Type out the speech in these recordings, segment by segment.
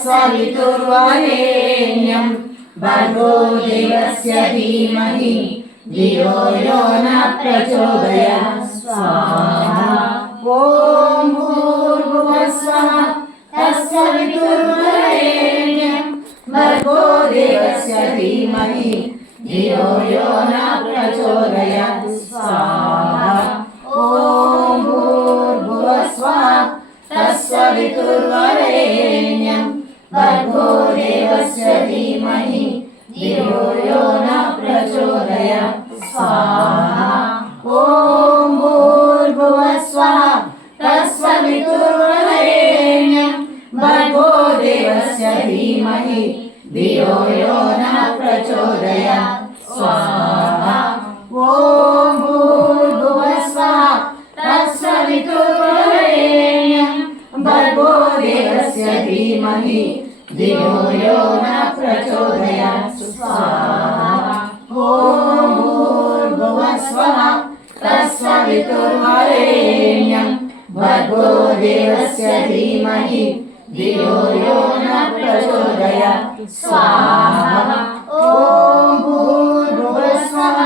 तत्सवितुर्वरेण्यं भर्गो देवस्य धीमहि धियो यो न प्रचोदयात् स्वाहा। ॐ भूर्भुवः स्वः तत्सवितुर्वरेण्यं भर्गो देवस्य धीमहि धियो यो न प्रचोदयात् स्वाहा। ॐ भूर्भुवः स्वः तत्सवितुर्वरेण्यं भर्गो देवस्य धीमहि धियो यो न प्रचोदयात् स्वाहा। ॐ भूर्भुवः स्वः तत्सवितुर्वरेण्यं भर्गो देवस्य धीमहि धियो यो न प्रचोदयात् स्वाहा। ॐ भूर्भुवः स्वः तत्सवितुर्वरेण्यं भर्गो देवस्य धीमहि धियो यो न प्रचोदयात् स्वाहा। ॐ भूर्भुवः स्वः तत्सवितुर्वरेण्यं भर्गो देवस्य धीमहि धियो यो न प्रचोदयात् स्वाहा। ॐ भूर्भुवः स्वः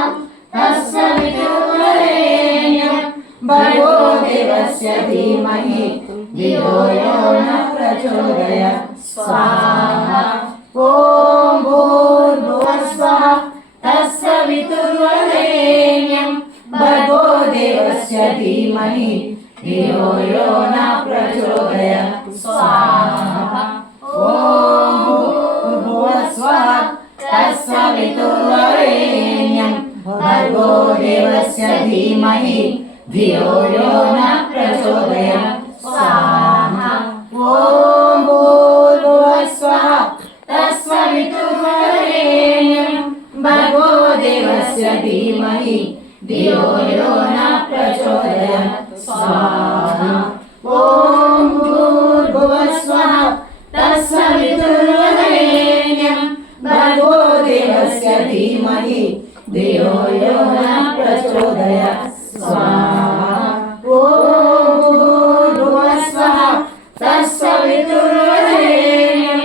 तत्सवितुर्वरेण्यं भर्गो देवस्य धीमहि धियो यो न प्रचोदयात् स्वाहा। ॐ भूर्भुवः स्वः तत्सवितुर्वरेण्यं भर्गो देवस्य धीमहि धियो यो न प्रचोदयात् स्वाहा। ॐ भूर्भुवः स्वः तत्सवितुर्वरेण्यं भर्गो देवस्य धीमहि धियो यो न प्रचोदयात् स्वाहा। ॐ भूर्भुवः स्वः तत्सवितुर्वरेण्यं भर्गो देवस्य धीमहि धियो यो न प्रचोदयात् स्वाहा। ॐ भूर्भुवः स्वः तत्सवितुर्वरेण्यं भर्गो देवस्य धीमहि धियो यो न प्रचोदयात् स्वाहा। ॐ भूर्भुवः स्वः तत्सवितुर्वरेण्यं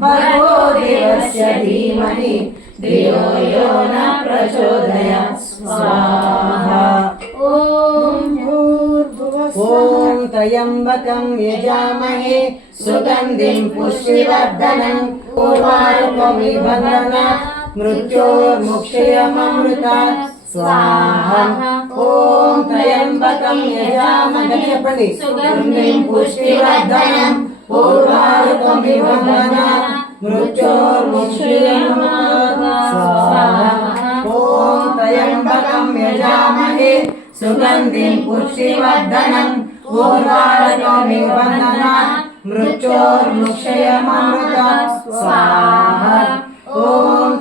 भर्गो देवस्य धीमहि धियो यो न प्रचोदयात् स्वाहा। ॐ त्र्यम्बकं यजामहे सुगन्धिं पुष्टिवर्धनं उर्वारुकमिव बन्धनात् मृत्योर्मुक्षयममृतात् स्वाहा। ॐ त्र्यम्बकं यजामहे सुगन्धिं पुष्टिवर्धनं उर्वारुकमिव बन्धनात् मृत्योर्मुक्षयममृतात् स्वाहा। ॐ त्र्यम्बकं यजामहे सुगन्धिं पुष्टिवर्धनं उर्वारुकमिव बन्धनात् मृत्योर्मुक्षयममृतात् स्वाहा। ॐ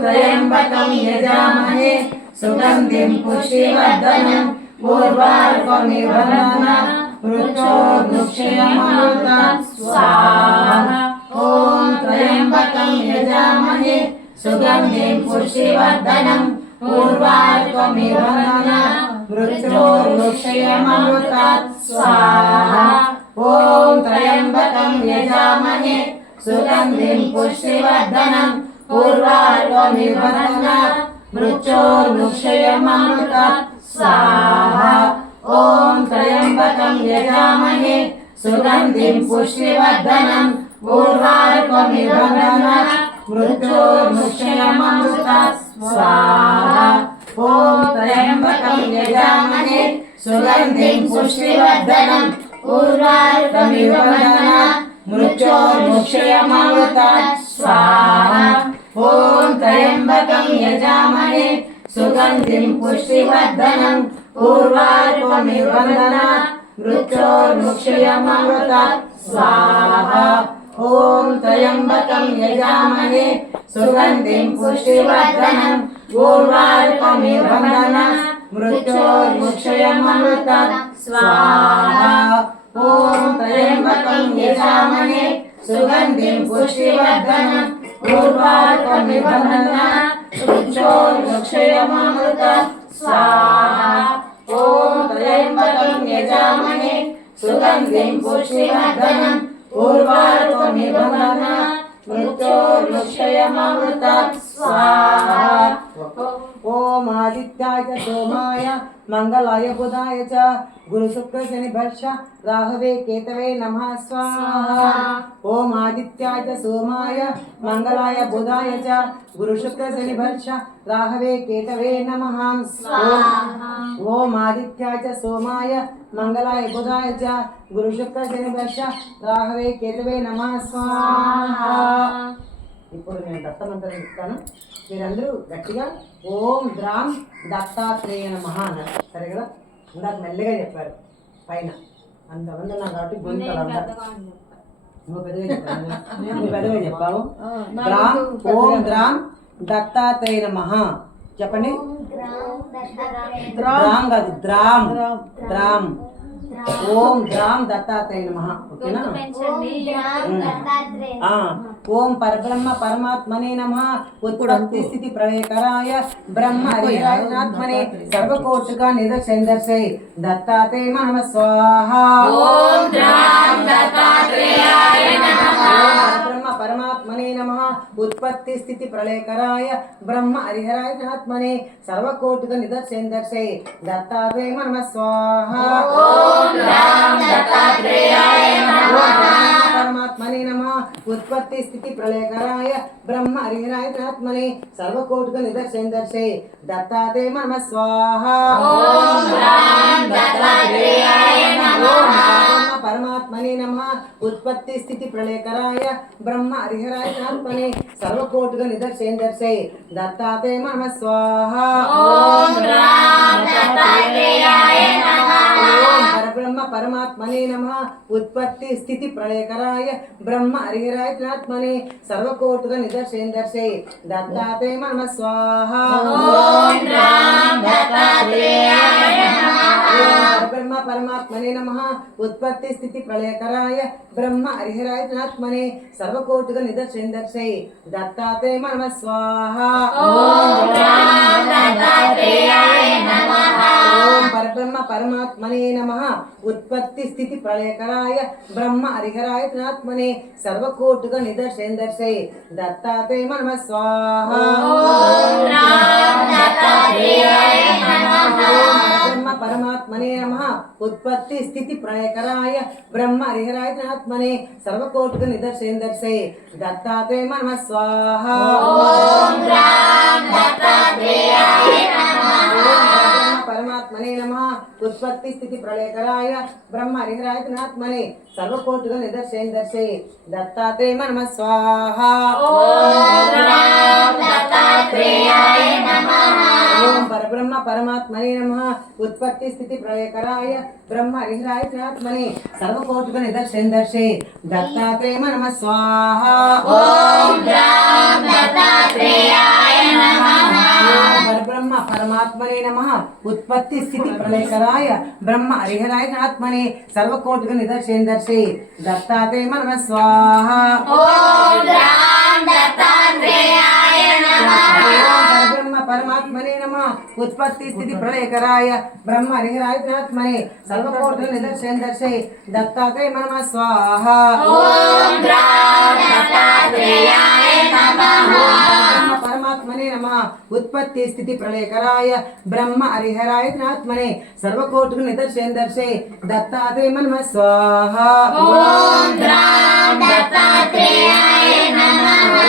त्र्यम्बकं यजामहे सुगन्धिं पुष्टिवर्धनं उर्वारुकमिव बन्धनात् मृत्योर्मुक्षयममृतात् स्वाहा। ॐ त्र्यम्बकं यजामहे सुगन्धिं पुष्टिवर्धनं उर्वारुकमिव बन्धनात् मृत्योर्मुक्षयममृतात् स्वाहा। ॐ त्र्यम्बकं यजामहे सुगन्धिं पुष्टिवर्धनं उर्वारुकमिव बन्धनात् मृत्योर्मुक्षयममृतात् स्वाहा। ॐ त्र्यम्बकं यजामहे सुगन्धिं पुष्टिवर्धनं उर्वारुकमिव बन्धनात् मृत्योर्मुक्षयममृतात् स्वाहा। ॐ त्र्यम्बकं यजामहे सुगन्धिं पुष्टिवर्धनं उर्वारुकमिव बन्धनात् मृत्योर्मुक्षयममृतात् स्वाहा। ॐ त्र्यम्बकं यजामहे सुगन्धिं पुष्टिवर्धनं उर्वारुकमिव बन्धनात् मृत्योर्मुक्षयममृतात् स्वाहा। ॐ त्र्यम्बकं यजामहे सुगन्धिं पुष्टिवर्धनं उर्वारुकमिव बन्धनात् मृत्योर्मुक्षयममृतात् स्वाहा। ॐ त्र्यम्बकं यजामहे सुगन्धिं पुष्टिवर्धनं उर्वारुकमिव बन्धनात् मृत्योर्मुक्षयममृतात् स्वाहा। ॐ त्र्यम्बकं यजामहे सुगन्धिं पुष्टिवर्धनं उर्वारुकमिव बन्धनात् अमृत स्वाहा ओम आदित्याय सोमाय मंगलाय बुधाय च गुरु शुक्र शनि भर्ष राहवे केतवे नमः स्वाहा ओम आदित्याय सोमाय मंगलाय बुधाय च गुरु शुक्र शनि भर्ष राहवे केतवे नमः स्वाहा ओम आदित्याय सोमाय मंगलाय बुधाय च गुरु शुक्र शनि भर्ष राहवे केतवे नमः स्वाहा ఇప్పుడు నేను దత్తమంత్రం చెప్తాను మీరందరూ గట్టిగా ఓం ద్రాం దత్తాత్రేయ నమః అన్నారు సరే కదా ఇందాక మెల్లగా చెప్పారు పైన అంతమంది ఉన్నారు కాబట్టి నువ్వు పెద్దగా చెప్పావు ద్రాం ఓం ద్రాం దత్తాత్రేయ నమః చెప్పండి ద్రాం కాదు ద్రాం ద్రాం ఓం ద్రాం దత్తాత్రేయ నమః ఓకేనా ఓం పరబ్రహ్మ పరమాత్మనే నమః ఉత్పత్తి స్థితి ప్రళయకరాయ బ్రహ్మ హరిహరాత్మనే సర్వకోటిగా నిదర్శయ దత్తాత్రేయ నమః స్వాహా ఓం ద్రాం దత్తాత్రేయాయ నమః పరబ్రహ్మ పరమాత్మనే నమః ఉత్పత్తి స్థితి ప్రళయకరాయ బ్రహ్మ హరిహరాత్మనే సర్వకోటిగా నిదర్శయ దత్తాత్రేయ నమః స్వాహా परमात्मने नमः उत्पत्ति स्थिति प्रलयकराय ब्रह्म हरिहरात्मने सर्वकोटिक निदर्शन दर्शय दत्तात्रेय नमः स्वाहा ओम दत्तात्रेयाय नमः परमात्मने नमः उत्पत्ति स्थिति प्रलयकराय ब्रह्म हरिहरात्मने सर्वकोटिक निदर्शन दर्शय दत्तात्रेय नमः स्वाहा ओम दत्तात्रेयाय नमः परब्रह्म परमात्मने नमः उत्पत्ति स्थिति प्रलयकराय ब्रह्म हरिहरात्मने सर्वकोटिक निदर्शन दर्शय दत्तात्रेय नमः स्वाहा ओम दत्तात्रेयाय नमः परब्रह्म परमात्मने नमः उत्पत्ति स्थिति प्रलयकराय ब्रह्म हरिहरात्मने सर्वकोटिक निदर्शन दर्शय दत्तात्रेय नमः स्वाहा ओम दत्तात्रेयाय नमः ओम परब्रह्म परमात्मने नमः उत्पत्ति स्थिति प्रलयकराय ब्रह्म हरिहरात्मने सर्वकोटिक निदर्शन दर्शय दत्तात्रेय नमः स्वाहा ओम दत्तात्रेयाय नमः ब्रह्म परमात्मने नमः उत्पत्ति स्थिति प्रलयकराय ब्रह्म हरिहरात्मने सर्वकोटिक निदर्शन दर्शय दत्तात्रेय नमः स्वाहा ओम दत्तात्रेयाय नमः परमात्मने नमः उत्पत्ति स्थिति प्रलयकराय ब्रह्म हरिहरात्मने सर्वकोटिक निदर्शन दर्शय दत्तात्रेय नमः स्वाहा ओम दत्तात्रेयाय नमः ओम परब्रह्म परमात्मने नमः उत्पत्ति स्थिति प्रलयकराय ब्रह्म हरिहरात्मने सर्वकोटिक निदर्शन दर्शय दत्तात्रेय नमः स्वाहा ओम दत्तात्रेयाय नमः परब्रह्म परमात्मने नमः उत्पत्ति स्थिति प्रलयकराय ब्रह्म हरिहरात्मने सर्वकोटिक निदर्शन दर्शय दत्तात्रेय नमः स्वाहा ओम दत्तात्रेयाय नमः परब्रह्म परमात्मने नमः उत्पत्ति स्थिति प्रलयकराय ब्रह्म हरिहरात्मने सर्वकोटिक निदर्शन दर्शय दत्तात्रेय नमः स्वाहा ओम दत्तात्रेयाय नमः परमात्मने नमः उत्पत्ति स्थिति प्रलयकराय ब्रह्म हरिहरात्मने सर्वकोटिक निदर्शन दर्शय दत्तात्रेय नमः स्वाहा ओम दत्तात्रेयाय नमः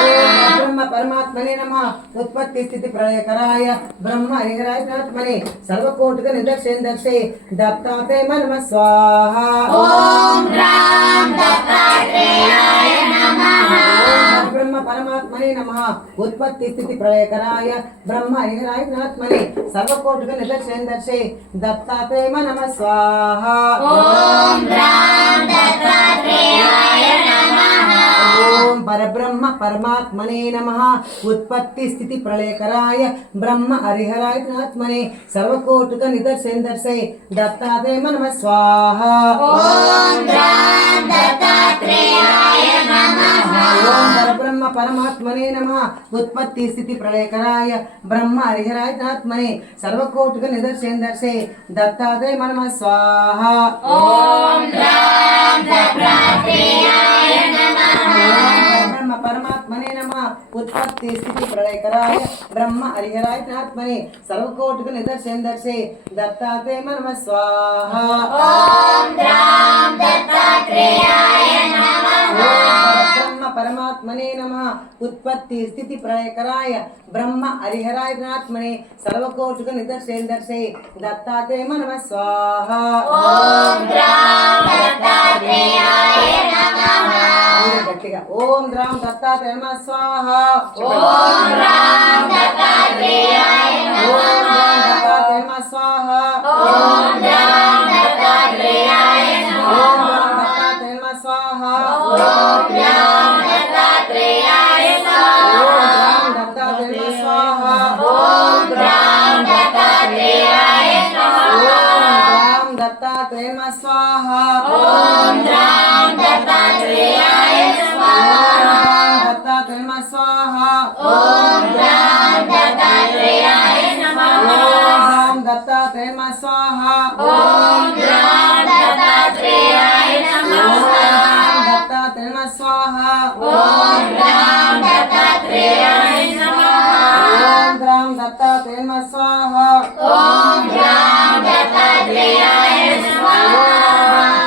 ब्रह्म परमात्मने नमः उत्पत्ति स्थिति प्रलयकराय ब्रह्म हरिहरात्मने सर्वकोटिक निदर्शन दर्शय दत्तात्रेय नमः स्वाहा ओम दत्तात्रेयाय नमः ब्रह्म परमात्मने नमः उत्पत्ति स्थिति प्रलयकराय ब्रह्म हरिहरात्मने सर्वकोटिक निदर्शन दर्शय दत्तात्रेय नमः स्वाहा ओम दत्तात्रेयाय नमः ओम परब्रह्म परमात्मने नमः उत्पत्ति स्थिति प्रलयकराय ब्रह्म हरिहरात्मने सर्वकोटिक निदर्शन दर्शय दत्तात्रेय नमः स्वाहा ओम दत्तात्रेयाय नमः ओम परब्रह्म परमात्मने नमः उत्पत्ति स्थिति प्रलयकराय ब्रह्म हरिहरात्मने सर्वकोटिक निदर्शन दर्शय दत्तात्रेय नमः स्वाहा ओम दत्तात्रेयाय नमः परब्रह्म परमात्मने नमः उत्पत्ति स्थिति प्रलयकराय ब्रह्म हरिहराय आत्मने सर्वकोटिक निदर्शे दत्तात्रेय नमः स्वाहा। ओम द्राम दत्तात्रेयाय नमः। ब्रह्म परमात्मने नमः। उत्पत्ति स्थिति प्रलयकराय ब्रह्म हरिहराय आत्मने सर्वकोटिक निदर्शे दत्तात्रेय नमः स्वाहा। ओम द्राम दत्तात्रेयाय नमः। गट्टिगा ओम द्राम दत्तात्रेय नमः स्वाहा। ओम द्राम दत्तात्रेयाय नमः। स्वाहा। ओम द्राम दत्तात्रेयाय नमः। ओम द्राम दत्तात्रेय नमः स्वाहा। ओम द्राम दत्तात्रेयाय स्वाहा। ओम द्राम दत्तात्रेयाय नमः। ओम दत्तात्रेय नमः स्वाहा। ओम द्राम दत्तात्रेयाय स्वाहा। ओम द्राम दत्तात्रेय नमः। ओम दत्तात्रेयाय स्वाहा। ओम द्राम दत्तात्रेय नमः। ओम द्राम दत्तात्रेयाय नमः। ओम द्राम दत्तात्रेय नमः स्वाहा। ओम द्राम दत्तात्रेयाय नमः। ओम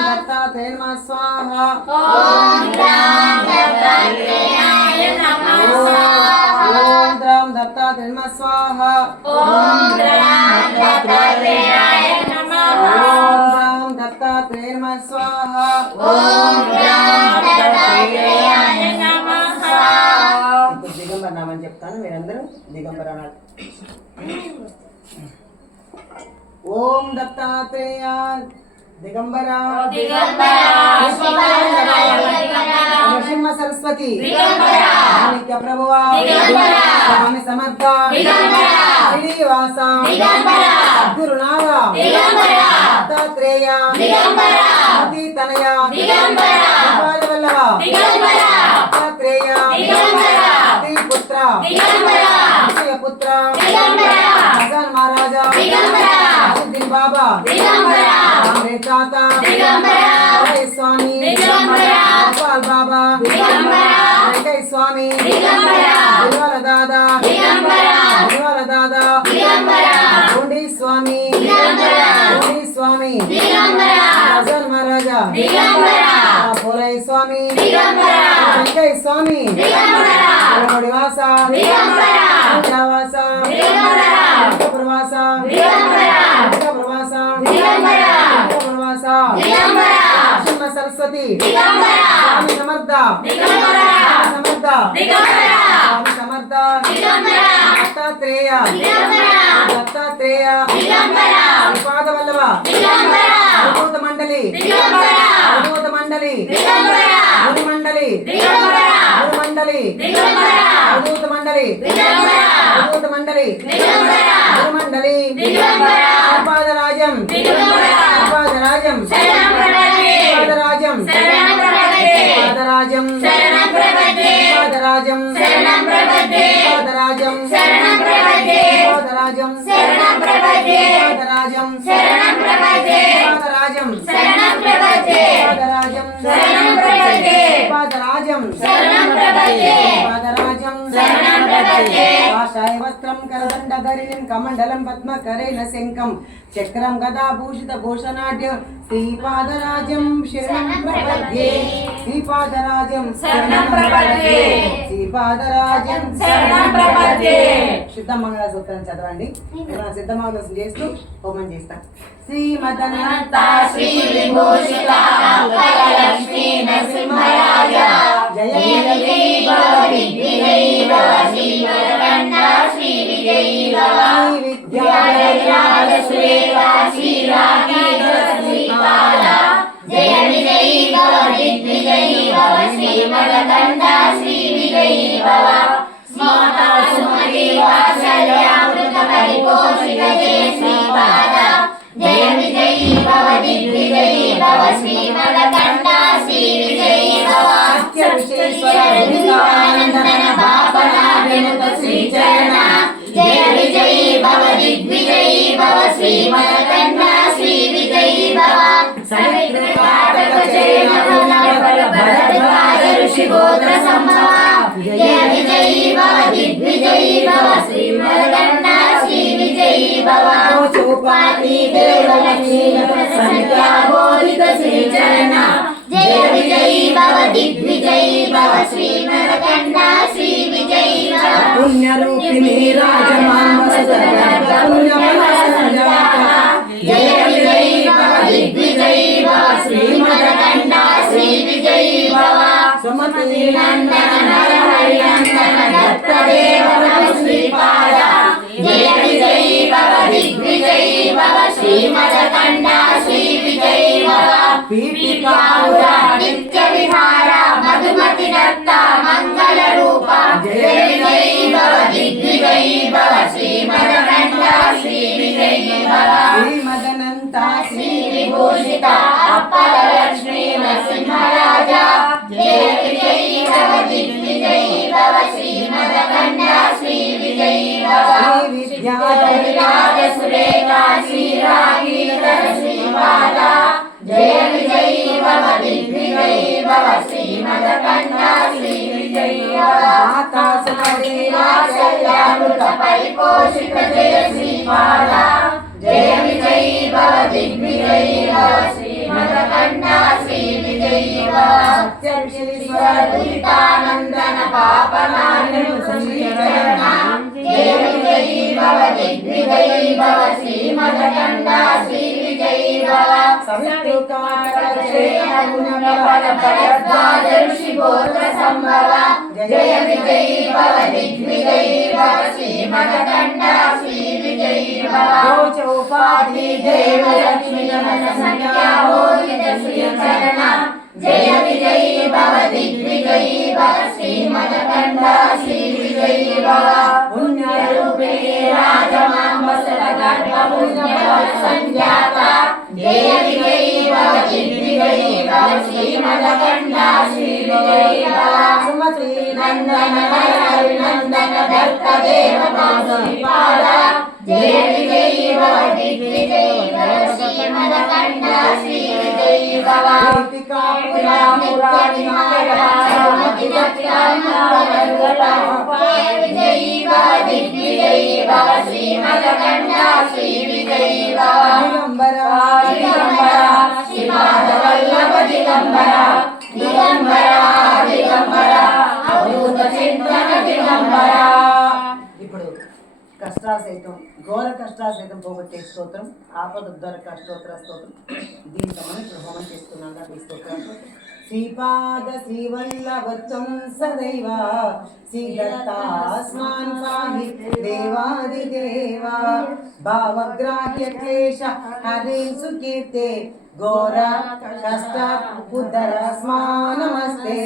दत्तात्रेय नमः स्वाहा। ओम द्राम दत्तात्रेयाय नमः। ओम द्राम दत्तात्रेय नमः स्वाहा। ओम द्राम दत्तात्रेयाय नमः। ओम द्राम दत्तात्रेय नमः स्वाहा। ओम द्राम दत्तात्रेयाय नमः। ఇప్పుడు దిగంబర నామని చెప్తాను, మీరందరూ దిగంబర అనాలి. ఓం దత్తాత్రేయ దిగంబర నరసింహ సరస్వతి నిత్య ప్రభువా స్వామి సమర్థ శ్రీనివాస గురునాథ దత్తాత్రేయ అతీతనయ వల్లభ దత్తాత్రేయ పుత్ర పుత్ర భగవాన్ మహారాజా అసిద్దీన్ బాబా తాత స్వామి గోపాల్ బాబా వెంకయ్య స్వామి దివాల దాదా గోండి స్వామి స్వామి భగవాన్ మహారాజా పోలయ్య స్వామి వెంకయ్య స్వామి వాస వాస ప్రవాస సరస్వతి స్వామి సమర్థ సమర్థ స్వామి సమర్థ దత్తాత్రేయ దత్తాత్రేయ శ్రీపాద వల్లభ అవధూత మండలి అవధూత మండలి గురు మండలి గురు మండలి అవధూత మండలి అవధూత మండలి గురు మండలి శ్రీపాదరాజం శ్రీపాదరాజం శ్రీపాదరాజం శ్రీపాదరాజం శ్రీపాదరాజం శ్రీపాదరాజం శ్రీపాదరాజం శ్రీపాదరాజం శ్రీపాదరాజం శ్రీపాదరాజం శ్రీపాదరాజం శ్రీపాదరాజం కాషాయ వస్త్రం కరదండధరిణిం కమండలం పద్మకరేణ శంఖం చక్రం గదాభూషిత భూషణాఢ్య శ్రీపాదరాజం శరణం ప్రపద్యే శ్రీపాదరాజం శరణం ప్రపద్యే శ్రీపాదరాజం శరణం ప్రపద్యే. సిద్ధ మంగళసూత్రం చదవండి. సిద్ధ మంగళసూత్రం చేస్తూ హోమం చేస్తాం. శ్రీమదనంత శ్రీ విభూషిత లక్ష్మీ నరసింహరాజ జయ జయ భవ దిగ్విజయీ భవ శ్రీ వరకంఠ శ్రీ విజయీ భవ విద్యాధర సురేఖ శ్రీ రాగేంద్ర శ్రీపాద జయ విజయీ భవ దిగ్విజయీ భవ శ్రీ వరకంఠ శ్రీ విజయీ భవ స్మృత సుమతి వాత్సల్యామృత పరిపోషిత జయ శ్రీపాద జయ విజయీ భవ దిగ్విజయీ భవ శ్రీ వరకంఠ శ్రీ విజయీ భవ విశ్వేశ్వరానందన బాపనాభిముత శ్రీ చరణ జయ విజయీ భవ దిగ్విజయీ భవ శ్రీ వరకంఠ శ్రీ విజయీ భవ సవితృపాఠక చరణ భరద్వాజ ఋషి గోత్ర సంభవ జయ విజయీ భవ శ్రీమదకండ శ్రీ విజయీ భవ చౌపాతి దేవలక్ష్మీ సంధ్యాబోధిత శ్రీచరణ జయ విజయీ భవ దిగ్విజయీ భవ శ్రీమదకండ శ్రీ విజయీ భవ పుణ్యరూపిణి రాజమానసగర్భ పుణ్యఫలసంజాత జయ విజయీ భవ దిగ్విజయీ భవ శ్రీమదకండ శ్రీ విజయీ భవ సుమతి నందన నరహరి నందన దత్తదేవ శ్రీపాద జయ విజయీ భవ దిగ్విజయీ భవ శ్రీమదకండ శ్రీ విజయీ భవ పీఠికాపుర నిత్య విహార మధుమతి దత్త మంగళ రూప జయ విజయీ భవ దిగ్విజయీ భవ శ్రీమదకండ శ్రీ విజయీ భవ శ్రీమదనంత శ్రీ విభూషిత అప్పల లక్ష్మీ నరసింహరాజ జయ విజయీ భవ దిగ్విజయీ భవ శ్రీమదకండ శ్రీ విజయీ భవ శ్రీ విద్యాధర సురేఖ శ్రీరాగీధర శ్రీపాద జయ విజయీ భవ దిగ్విజయీ భవ శ్రీమదకండ శ్రీ విజయీ భవ మాతా సతీ వాత్సల్యామృత పరిపోషిత జయ శ్రీపాద జయ విజయీ భవ దిగ్విజయీ భవ శ్రీమదకండ శ్రీ విజయీ భవ సత్యశీశ్వర దురితానందన పాపనాశన శ్రీచరణ జయ విజయీ భవ దిగ్విజయీ భవ శ్రీమదకండ శ్రీ విజయీ భవ ఋషి గోత్ర సంభవ జయ విజయీ భవ దిగ్విజయీ భవ శ్రీమదకండ శ్రీ విజయీ భవ చౌపాతి దేవ లక్ష్మీ సంఖ్యాబోధిత శ్రీచరణ జయ విజయీ భవ దిగ్విజయీ భవ శ్రీమదకండ శ్రీ విజయీ భవ పుణ్యరూపిణి రాజమాంబసరగర్భ పుణ్యఫల సంజాత జయ విజయీ భవ దిగ్విజయీ భవ శ్రీమదకండ శ్రీ విజయీ భవ సుమతి నందన నరహరి నందన దత్త దేవతా శ్రీపాద జయ విజయీ భవ దిగ్విజయీ భవ శ్రీమదకండ శ్రీ విజయీ భవ పీఠికాపుర జయ విజయీ భవ దిగ్విజయీ భవ శ్రీమదకండ శ్రీ విజయీ భవ దిగంబర దిగంబర శ్రీపాద వల్లభ దిగంబర దిగంబర దిగంబర అవధూత చింతన దిగంబర. ఇప్పుడు కష్టాలు సైతం ఘోర కష్టాలు సైతం పోగొట్టే స్తోత్రం ఆపదుద్దర స్తోత్రం దీంతో మనం ఇప్పుడు హోమం చేస్తున్నాం ఈ స్తోత్రం శ్రీపాద శ్రీవల్లభత్వం సదైవ శ్రీదత్తాస్మాన్ పాహి దేవాదిదేవ భావగ్రాహ్య క్లేశ హరిం సుకీర్తే ఘోర కష్ట ఉద్ధరస్మాన్ నమస్తే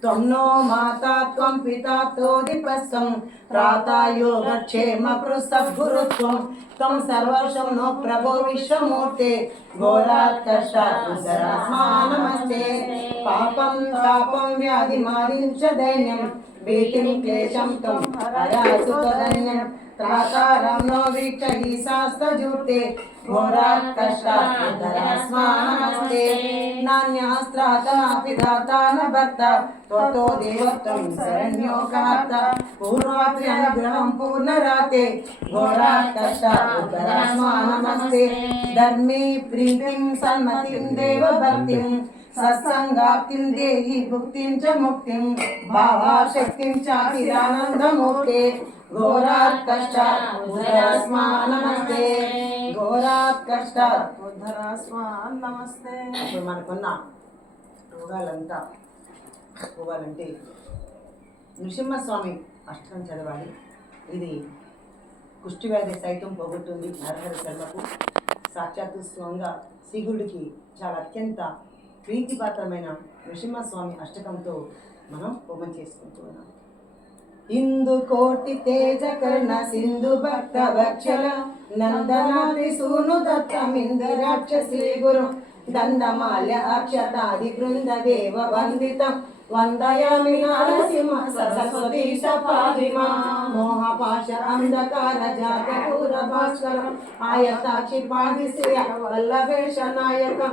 त्वं नो माता त्वं पिता तोदिपस्त्वं त्राता योगक्षेम पृष्ठगुरुत्वं त्वं सर्वशं नो प्रभो विश्वमूर्ते घोरात् कष्टात् उद्धरस्मान् नमस्ते पापं तापं व्याधिमादिं च दैन्यं भीतिं क्लेशं त्वं हरासु त्वदन्यं त्रातारं नो वीक्षहि शास्त्रजूते घोरात् कष्टात् उद्धरस्मान् नमस्ते नान्यास्त्रात् नापि दाता न भर्ता त्वतो देवत्वं शरण्यो कर्ता पूर्वात्रि अनुग्रहं पूर्णराते घोरात् कष्टात् उद्धरस्मान् नमस्ते धर्मे प्रीतिं सन्मतिं देवभक्तिं सत्संगाप्तिं देहि भुक्तिं च मुक्तिं भावाशक्तिं चातिरानन्दमूर्ते घोरात् कष्टात् उद्धरस्मान् नमस्ते घोरात् कष्टात् उद्धरस्मान् नमस्ते ఇప్పుడు మనకున్న రోగాలంతా పోవాలంటే నృసింహస్వామి అష్టకం చదవాలి. ఇది కుష్టి వ్యాధి సైతం పోగొట్టుంది. నరహరి శర్మకు సాక్షాత్తు స్వంగా శ్రీగుడికి చాలా అత్యంత ప్రీతిపాత్రమైన నృసింహస్వామి అష్టకంతో మనం హోమం చేసుకుంటూ ఉన్నాం. ఇందు కోటి తేజ కర్ణ సింధు భక్త వక్షల నందనాతి సూను దత్తమిందు రాక్షసి గురు దండమాల్య అక్షతాది బృంద దేవ వందితం వందయామి నరసింహ సరస్వతి పాదిమా మోహపాశ అంధకార జాతకూర భాస్కరం ఆయతాక్షి పాది శ్రియ వల్లభేష నాయకం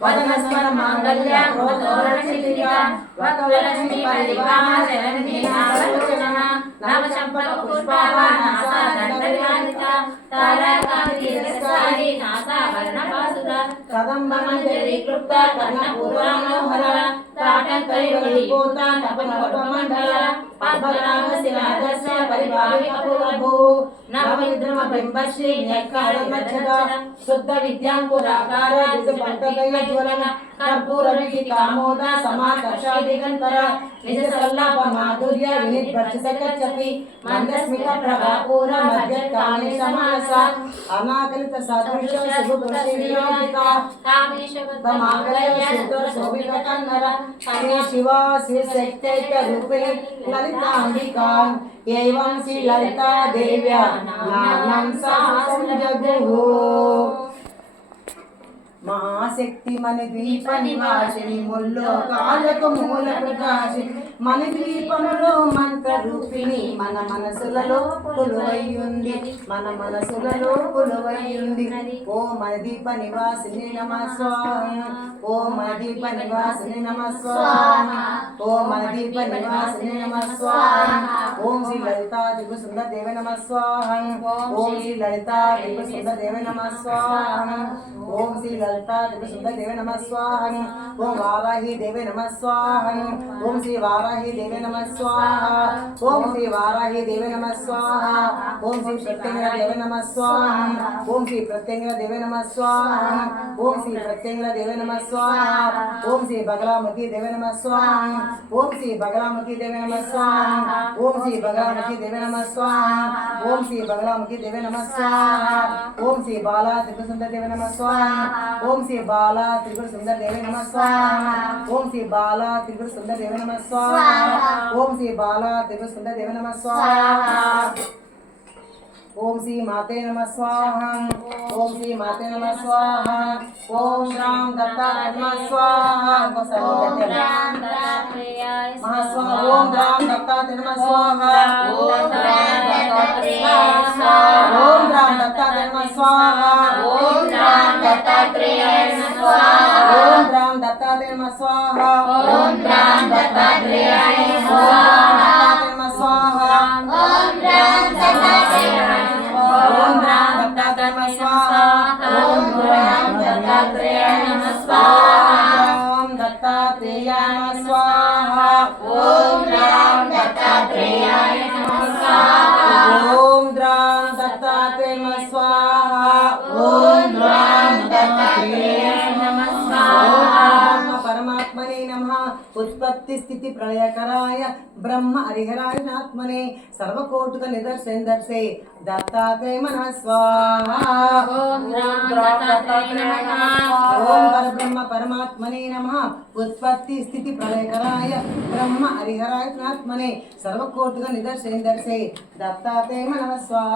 వదనస్మర మాంగళ్య గోతోరక్షితికా వరలక్ష్మి పరివాహ శరణ్యే నావలోచన నవచంపక పుష్పావానాసా దండవిరాజిత తారకాంతి రసాయి నాసావరణ పాసుర కదంబ మంజరి క్లుప్త కర్ణపూర్వమనోహర తాటంకైవలిపోత తపనవపమండల పద్మనాభ శిలాదర్శ పరిభావిక పురభూ నవవిద్రమ బింబశ్రీ న్యకారమచ్చద శుద్ధ విద్యాంకురాకార దిశపంకగయ జ్వలన కర్పూర విధి కామోద సమాకర్ష దిగంతర నిజ సల్లాప మాధుర్య వినిర్భర్జిత కచ్చపి మందస్మిత ప్రభాపూర మధ్యకాని సమానస అనాకలిత సదృశ శుభ ప్రసిద్ధియోగిత తమాకలయ శుద్ధ శోభిత కన్నర శ్రీ శివ శ్రీ శక్తైక రూపిణి లలితాంబికా ఏవం శ్రీ లలితా దేవ్యా నామం సహస్రం జగుః మహాశక్తి మణి ద్వీప నివాసిని ముల్లోకాలకు మూల ప్రకాశిని మన ద్వీపములో మంత్ర రూపిణి మన మనసులలో కొలువైయుంది మన మనసులలో కొలువైయుంది ఓ మన దీప నివాసిని నమ స్వాహ ఓ మన దీప నివాసిని నమ స్వాహ ఓ మన దీప నివాసిని నమ స్వాహ ఓం శ్రీ లలితా దివ్య సుందర దేవ నమ స్వాహ ఓం శ్రీ లలితా దివ్య సుందర దేవ నమ స్వాహ ఓం శ్రీ లలితా దివ్య సుందర దేవ నమ స్వాహ ఓం వారాహి దేవే నమ స్వాహ ఓం శ్రీ వారాహి దేవే నమ స్వాహ ఓం శ్రీ వారాహి దేవే నమ స్వాహ ఓం శ్రీ ప్రత్యంగ దేవే నమ స్వాహ ఓం శ్రీ ప్రత్యంగ దేవే నమ స్వాహ ఓం శ్రీ ప్రత్యంగ దేవే నమ స్వాహ ఓం శ్రీ బగలాముఖి దేవే నమ స్వాహ ఓం శ్రీ బగలాముఖి దేవే నమ స్వాహ ఓం శ్రీ బగలాముఖి దేవే నమ స్వాహ ఓం శ్రీ బగలాముఖి దేవే నమ స్వాహ ఓం శ్రీ బాలా త్రిపుర సుందర దేవే నమ స్వాహ ఓం శ్రీ బాలా త్రిపుర సుందర దేవే నమ స్వాహ ఓం శ్రీ బాలా త్రిపుర సుందర దేవే నమ స్వాహ ఓం శ్రీ బాలా త్రిపుర సుందర దేవే నమ స్వాహ ఓం శ్రీ మాతే నమ స్వాహ ఓం శ్రీ మాతే నమ స్వాహ ఓం రాం దత్తా నమ స్వాహ మహాస్వాహ ఓం రాం దత్తా నమ స్వాహ ఓం రాం దత్తా నమ స్వాహ ఓం రాం దత్తాత్రేయాయ నమః ఓం రాం దత్తా నమ స్వాహ ఓం రాం దత్తాత్రేయాయ స్వాహ ఓం రాం దత్తాత్రేయాయ ఓం రాం దత్తా నమ స్వాహ ఓం రాం దత్తాత్రేయాయ నమః ఓం దత్తాత్రేయాయ నమః స్వాహ ఓం రాం దత్తాత్రేయాయ నమః ఓం రాం దత్తాత్రేయాయ నమః స్వాహ ఓం రాం దత్తాత్రేయాయ నమః పరమాత్మనే నమః ఉత్పత్తి స్థితి ప్రళయకరాయ బ్రహ్మ హరిహరాయ ఆత్మనే సర్వకోటుక నిదర్శే దత్తాత్రేయ మనః స్వాహ ఓం రాం దత్తాత్రేయాయ నమః ఓం పరబ్రహ్మ పరమాత్మనే నమః ఉత్పత్తి స్థితి ప్రళయకరాయ బ్రహ్మ హరిహరాయ ఆత్మనే సర్వకోటుక నిదర్శే దత్తాత్రేయ మనః స్వాహ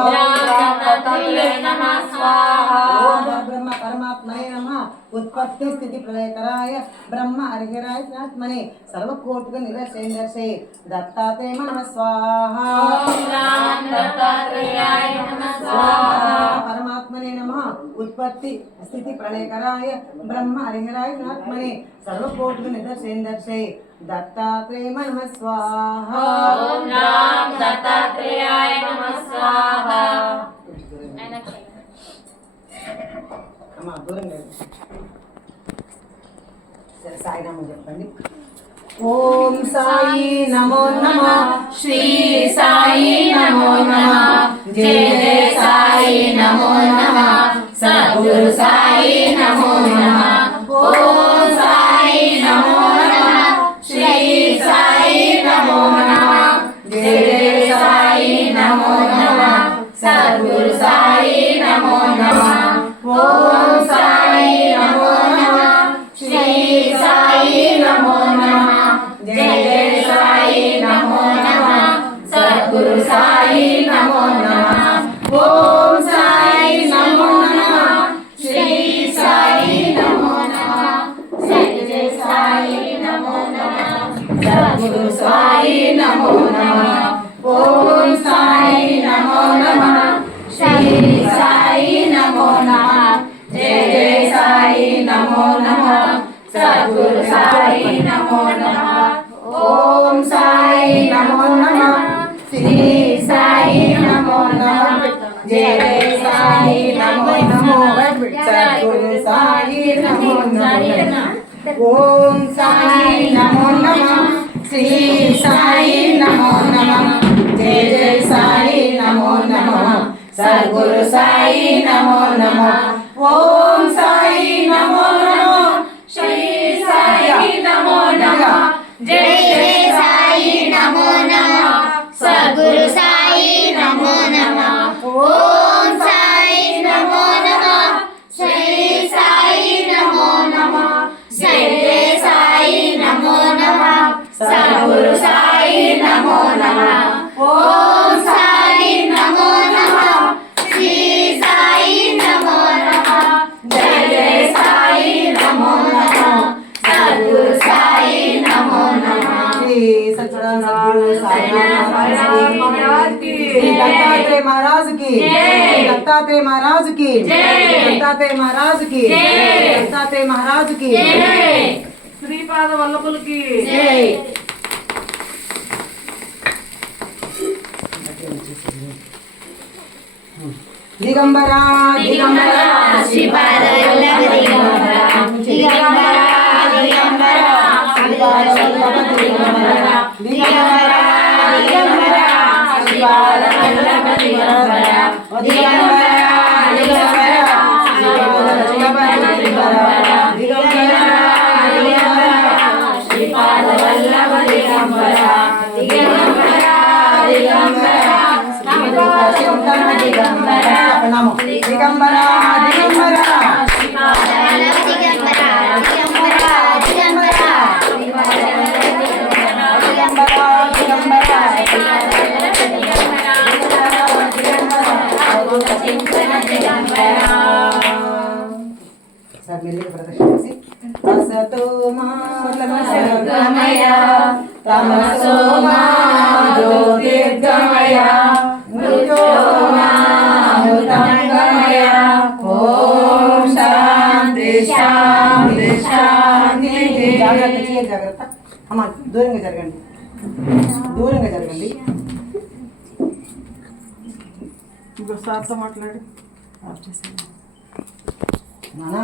ఓం రాం దత్తాత్రేయాయ నమః స్వాహ ఓం పరబ్రహ్మ పరమాత్మనే నమః ఉత్పత్తి స్థితి ప్రళయకరాయ బ్రహ్మ హరిహరాయ ఆత్మనే సర్వకోటుక నిదర్శే దత్తాత్రేయ మనః స్వాహ ఓం రాం దత్తాత్రేయాయ నమః స్వాహ పరమాత్మనే నమః ఉత్పత్తి స్థితి ప్రళయకరాయ బ్రహ్మ హరిహరాయ ఆత్మనే సర్వకోటుక నిదర్శే దత్తాత్రేయ మనః స్వాహ ఓం రాం దత్తాత్రేయాయ నమః స్వాహ అమ్మా దూరంగా సరే సాయినామం చెప్పండి ఓం సాయి నమో నమః శ్రీ సాయి నమో నమః జయ జయ సాయి నమో నమః సద్గురు సాయి నమో నమః ఓం సాయి నమో నమః శ్రీ సాయి నమో నమః జయ జయ సాయి నమో నమః సద్గురు సాయి నమో నమః ఓం సాయి నమో నమః శ్రీ సాయి నమో నమః జయ జయ సాయి నమో నమః సద్గురు సాయి నమో నమః ఓం సాయి నమో నమః శ్రీ సాయి నమో నమః జయ జయ సాయి నమో నమః సద్గురు సాయి నమో నమః ఓం సాయి నమో నమః శ్రీ సాయి నమో నమః జయ జయ సాయి నమో నమః సద్గురు సాయి నమో నమః. ఓం సాయి నమో నమః. శ్రీ సాయి నమో నమః. జయ జయ సాయి నమో నమో. సద్గురు సాయి నమో నమః. ఓం సాయి నమో నమః. శ్రీ సాయి నమో నమః. జయ జయ సాయి నమో నమః. సద్గురు సాయి నమో నమః. ఓం సాయి నమో నమః. శ్రీ సాయి నమో నమః. జయ జయ సాయి నమో నమః. సద్గురు సాయి నమో నమః. ఓం సాయి నమో నమః. శ్రీ సాయి నమో నమః. జయ జయ సాయి నమో నమః. సద్గురు సాయి నమో నమః. ఓం సాయి నమో నమః. శ్రీ సాయి నమో నమః. జయ జయ సాయి నమో నమః. సద్గురు సాయి నమో నమః. శ్రీ సచ్చిదానంద సద్గురు సాయినాథ్ महाराज की, श्री दत्तात्रेय महाराज की, श्री दत्तात्रेय महाराज की, दत्तात्रेय महाराज की, दत्तात्रेय महाराज की, శ్రీపాద వల్లభులకి दिगंबरा दिगंबरा శ్రీపాద వల్లభ దిగంబరా దిగంబరా దిగంబరా శ్రీపాద వల్లభ దిగంబరా దిగంబరా దిగంబరా శ్రీపాద వల్లభ దిగంబరా దిగంబరా దిగంబరా శ్రీపాద వల్లభ దిగంబరా దిగంబరా దిగంబరా दिगंबरा दिगंबरा శ్రీపాద వల్లభ దిగంబరా దిగంబరా దిగంబరా असतो मा सद्गमय तमसो मा ज्योतिर्गमय मृत्यो मा अमृतंगमय ओम शांति शांति शांति జాగ్రత్త చేయండి జాగ్రత్త అమ్మ దూరంగా జరగండి దూరంగా జరగండి సార్తో మాట్లాడి నానా